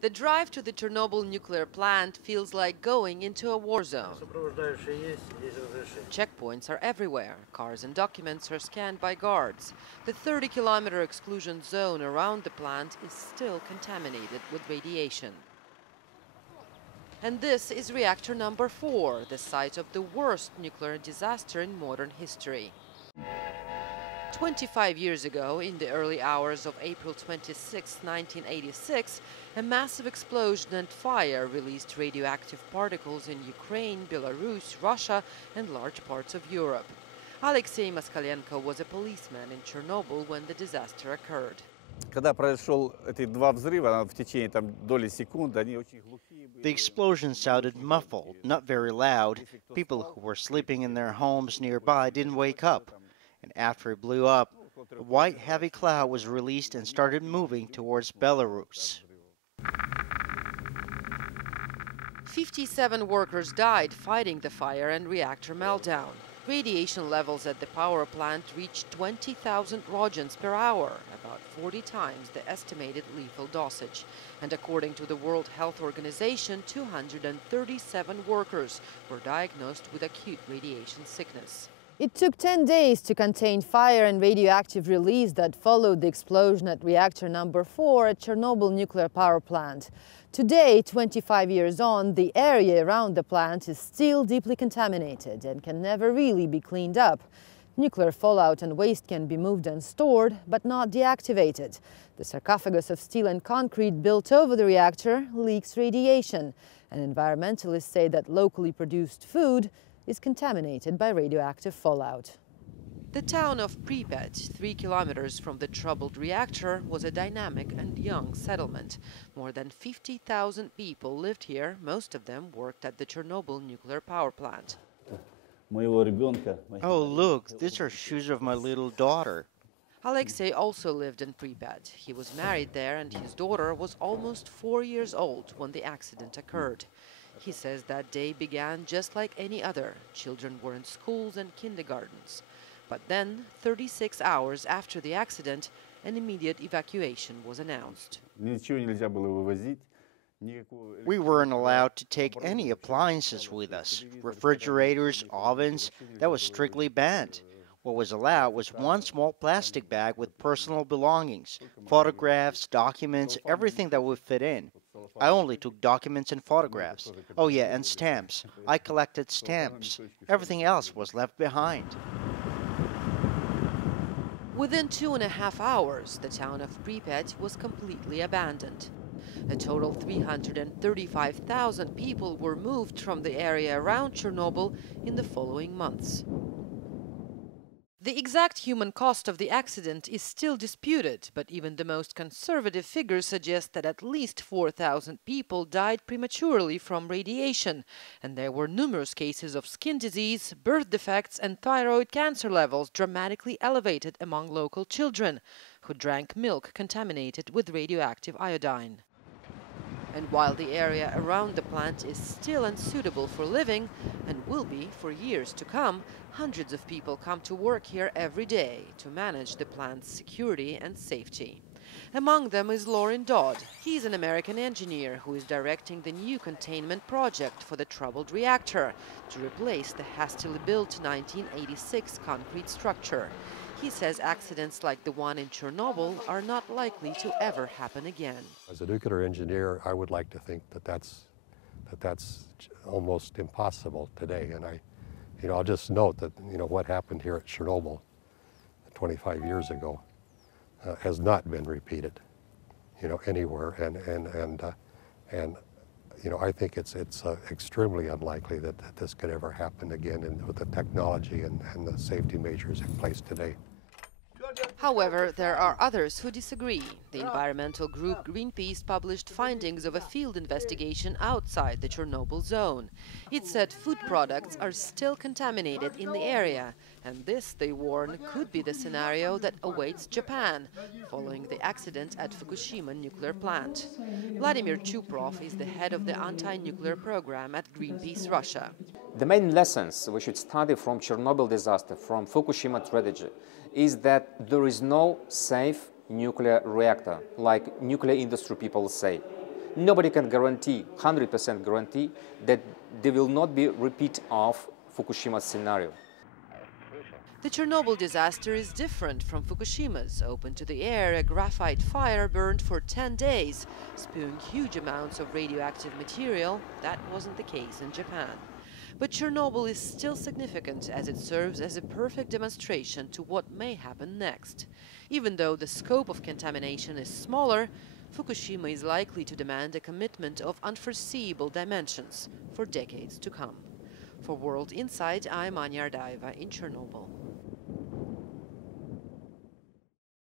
The drive to the Chernobyl nuclear plant feels like going into a war zone. Checkpoints are everywhere. Cars and documents are scanned by guards. The 30-kilometer exclusion zone around the plant is still contaminated with radiation. And this is reactor number 4, the site of the worst nuclear disaster in modern history. 25 years ago, in the early hours of April 26, 1986, a massive explosion and fire released radioactive particles in Ukraine, Belarus, Russia, and large parts of Europe. Alexei Moskalenko was a policeman in Chernobyl when the disaster occurred. The explosion sounded muffled, not very loud. People who were sleeping in their homes nearby didn't wake up. And after it blew up, a white heavy cloud was released and started moving towards Belarus. 57 workers died fighting the fire and reactor meltdown. Radiation levels at the power plant reached 20,000 roentgens per hour, about 40 times the estimated lethal dosage. And according to the World Health Organization, 237 workers were diagnosed with acute radiation sickness. It took 10 days to contain fire and radioactive release that followed the explosion at reactor number 4 at Chernobyl nuclear power plant. Today, 25 years on, the area around the plant is still deeply contaminated and can never really be cleaned up. Nuclear fallout and waste can be moved and stored, but not deactivated. The sarcophagus of steel and concrete built over the reactor leaks radiation, and environmentalists say that locally produced food is contaminated by radioactive fallout. The town of Pripyat, 3 kilometers from the troubled reactor, was a dynamic and young settlement. More than 50,000 people lived here. Most of them worked at the Chernobyl nuclear power plant. Oh, look, these are shoes of my little daughter. Alexei also lived in Pripyat. He was married there and his daughter was almost 4 years old when the accident occurred. He says that day began just like any other. Children were in schools and kindergartens. But then, 36 hours after the accident, an immediate evacuation was announced. We weren't allowed to take any appliances with us. Refrigerators, ovens, that was strictly banned. What was allowed was one small plastic bag with personal belongings, photographs, documents, everything that would fit in. I only took documents and photographs. Oh yeah, and stamps. I collected stamps. Everything else was left behind. Within 2.5 hours, the town of Pripyat was completely abandoned. A total 335,000 people were moved from the area around Chernobyl in the following months. The exact human cost of the accident is still disputed, but even the most conservative figures suggest that at least 4,000 people died prematurely from radiation, and there were numerous cases of skin disease, birth defects, and thyroid cancer levels dramatically elevated among local children who drank milk contaminated with radioactive iodine. And while the area around the plant is still unsuitable for living, and will be for years to come, hundreds of people come to work here every day to manage the plant's security and safety. Among them is Lauren Dodd. He's an American engineer who is directing the new containment project for the troubled reactor to replace the hastily built 1986 concrete structure. He says accidents like the one in Chernobyl are not likely to ever happen again. As a nuclear engineer, I would like to think that that's almost impossible today. And I'll just note that what happened here at Chernobyl 25 years ago has not been repeated, anywhere. And I think it's extremely unlikely that this could ever happen again with the technology and the safety measures in place today. However, there are others who disagree. The environmental group Greenpeace published findings of a field investigation outside the Chernobyl zone. It said food products are still contaminated in the area, and this, they warn, could be the scenario that awaits Japan following the accident at Fukushima nuclear plant. Vladimir Chuprov is the head of the anti-nuclear program at Greenpeace Russia. The main lessons we should study from Chernobyl disaster, from Fukushima tragedy, is that there is no safe nuclear reactor, like nuclear industry people say. Nobody can guarantee, 100% guarantee, that there will not be a repeat of Fukushima scenario. The Chernobyl disaster is different from Fukushima's. Open to the air, a graphite fire burned for 10 days, spewing huge amounts of radioactive material. That wasn't the case in Japan. But Chernobyl is still significant as it serves as a perfect demonstration to what may happen next. Even though the scope of contamination is smaller, Fukushima is likely to demand a commitment of unforeseeable dimensions for decades to come. For World Insight, I'm Anya Ardaiva in Chernobyl.